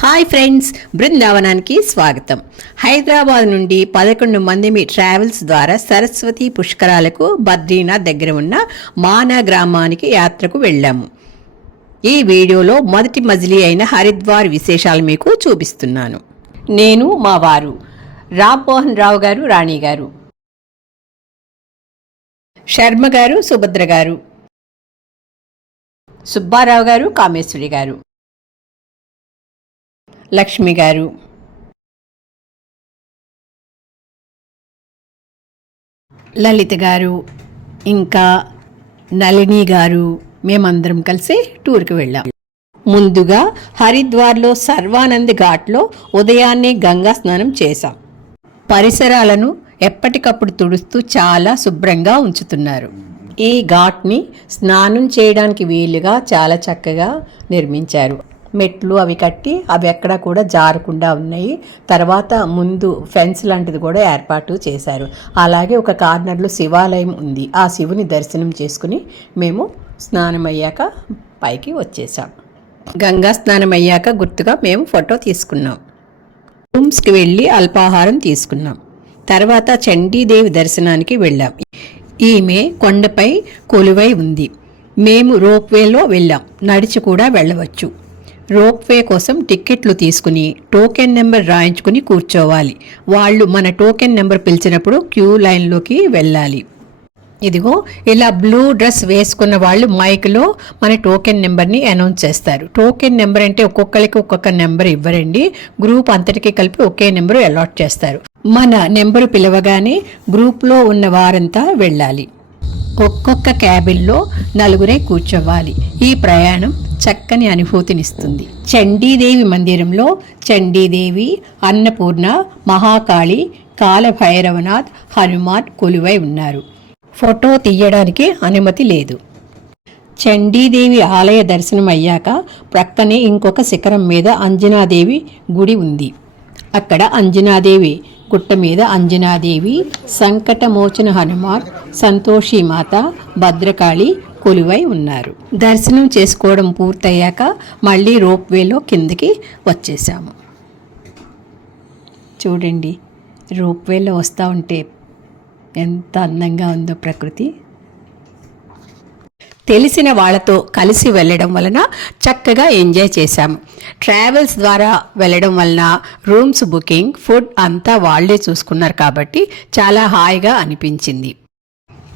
Hi friends బృందావనానికి స్వాగతం. హైదరాబాద్ నుండి పదకొండు మంది మీ ట్రావెల్స్ ద్వారా సరస్వతి పుష్కరాలకు బద్రీనాథ్ దగ్గర ఉన్న మానా గ్రామానికి యాత్రకు వెళ్ళాము. ఈ వీడియోలో మొదటి మజిలీ అయిన హరిద్వార్ విశేషాలు మీకు చూపిస్తున్నాను. నేను మా వారు రామ్మోహన్ రావు గారు రాణి గారు. శర్మ గారు సుభద్ర గారు. సుబ్బారావు గారు కామేశ్వరి గారు. లక్ష్మి గారు. లలిత గారు ఇంకా నళిని గారు మేమందరం కలిసి టూర్కి వెళ్ళాం. ముందుగా హరిద్వార్లో సర్వానంద్ ఘాట్లో ఉదయాన్నే గంగా స్నానం చేశాం. పరిసరాలను ఎప్పటికప్పుడు తుడుస్తూ చాలా శుభ్రంగా ఉంచుతున్నారు. ఈ ఘాట్ని స్నానం చేయడానికి వీలుగా చాలా చక్కగా నిర్మించారు. మెట్లు అవి కట్టి అవి ఎక్కడ కూడా జారకుండా ఉన్నాయి. తర్వాత ముందు ఫెన్స్ లాంటిది కూడా ఏర్పాటు చేశారు. అలాగే ఒక కార్నర్లో శివాలయం ఉంది. ఆ శివుని దర్శనం చేసుకుని మేము స్నానం అయ్యాక పైకి వచ్చేసాం గంగా స్నానం అయ్యాక గుర్తుగా మేము ఫోటో తీసుకున్నాం. రూమ్స్కి వెళ్ళి అల్పాహారం తీసుకున్నాం. తర్వాత చండీదేవి దర్శనానికి వెళ్ళాం. ఈమె కొండపై కొలువై ఉంది. మేము రోప్వేలో వెళ్ళాం. నడిచి కూడా వెళ్ళవచ్చు. రోప్వే కోసం టిక్కెట్లు తీసుకుని టోకెన్ నెంబర్ రాయించుకుని కూర్చోవాలి. వాళ్ళు మన టోకెన్ నెంబర్ పిలిచినప్పుడు క్యూ లైన్లోకి వెళ్ళాలి. ఇదిగో ఇలా బ్లూ డ్రెస్ వేసుకున్న వాళ్ళు మైక్లో మన టోకెన్ నెంబర్ని అనౌన్స్ చేస్తారు. టోకెన్ నెంబర్ అంటే ఒక్కొక్కరికి ఒక్కొక్క నెంబర్ ఇవ్వరండి. గ్రూప్ అంతటికి కలిపి ఒకే నెంబరు అలాట్ చేస్తారు. మన నెంబరు పిలవగానే గ్రూప్లో ఉన్న వారంతా వెళ్ళాలి. ఒక్కొక్క క్యాబిన్లో నలుగురే కూర్చోవాలి. ఈ ప్రయాణం చక్కని అనుభూతినిస్తుంది. చండీదేవి మందిరంలో చండీదేవి అన్నపూర్ణ మహాకాళి కాలభైరవనాథ్ హనుమాన్ కొలువై ఉన్నారు. ఫోటో తీయడానికి అనుమతి లేదు. చండీదేవి ఆలయ దర్శనం అయ్యాక ప్రక్కనే ఇంకొక శిఖరం మీద అంజనాదేవి గుడి ఉంది. అక్కడ అంజనాదేవి గుట్ట మీద అంజనాదేవి సంకటమోచన హనుమాన్ సంతోషి మాత భద్రకాళి కొలువై ఉన్నారు. దర్శనం చేసుకోవడం పూర్తయ్యాక మళ్ళీ రోప్వేలో కిందకి వచ్చేసాము చూడండి రోప్వేలో వస్తూ ఉంటే ఎంత అందంగా ఉందో ప్రకృతి. తెలిసిన వాళ్ళతో కలిసి వెళ్ళడం వలన చక్కగా ఎంజాయ్ చేశాము. ట్రావెల్స్ ద్వారా వెళ్ళడం వలన రూమ్స్ బుకింగ్ ఫుడ్ అంతా వాళ్ళే చూసుకున్నారు కాబట్టి చాలా హాయిగా అనిపించింది.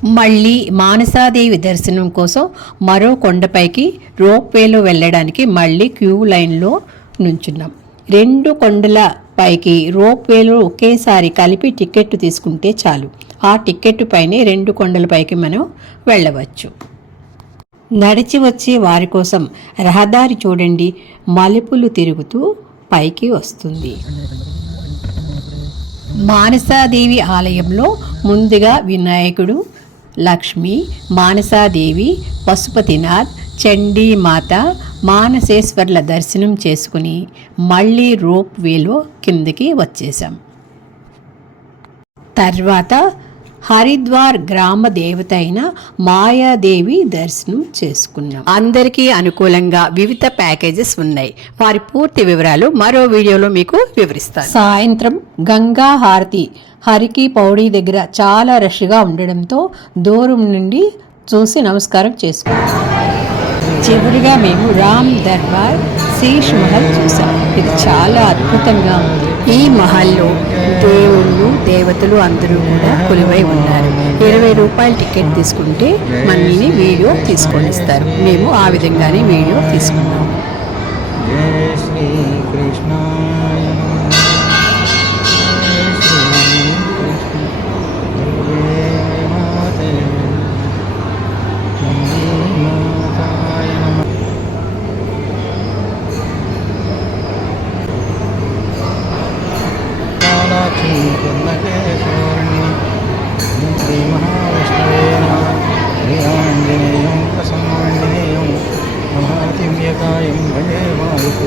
మళ్ళీ మానసాదేవి దర్శనం కోసం మరో కొండపైకి రోప్వేలో వెళ్ళడానికి మళ్ళీ క్యూ లైన్లో నుంచున్నాం. రెండు కొండల పైకి రోప్వేలో ఒకేసారి కలిపి టికెట్ తీసుకుంటే చాలు. ఆ టికెట్ పైనే రెండు కొండల పైకి మనం వెళ్ళవచ్చు. నడిచి వచ్చే వారి కోసం రహదారి చూడండి. మలుపులు తిరుగుతూ పైకి వస్తుంది. మానసాదేవి ఆలయంలో ముందుగా వినాయకుడు లక్ష్మి మానసాదేవి పశుపతినాథ్ చండీమాత మానసేశ్వర్ల దర్శనం చేసుకుని మళ్ళీ రోప్ వేలో కిందకి వచ్చేసాం తర్వాత హరిద్వార్ గ్రామ దేవత అయిన మాయాదేవి దర్శనం చేసుకున్నాం. అందరికీ అనుకూలంగా వివిధ ప్యాకేజెస్ ఉన్నాయి. వారి పూర్తి వివరాలు మరో వీడియోలో మీకు వివరిస్తాను. సాయంత్రం గంగా హారతి హరికి పౌడి దగ్గర చాలా రష్గా ఉండడంతో దూరం నుండి చూసి నమస్కారం చేసుకున్నాం. చివరిగా మేము రామ్ దర్బార్ శీష్ మహల్ చూసాం. ఇది చాలా అద్భుతంగా ఉంది. ఈ మహల్లో దేవుళ్ళు దేవతలు అందరూ కూడా కొలువై ఉన్నారు. ఇరవై రూపాయల టికెట్ తీసుకుంటే మమ్మీని వీడియో తీసుకొని ఇస్తారు. మేము ఆ విధంగానే వీడియో తీసుకున్నాం. శ్రీ కృష్ణ.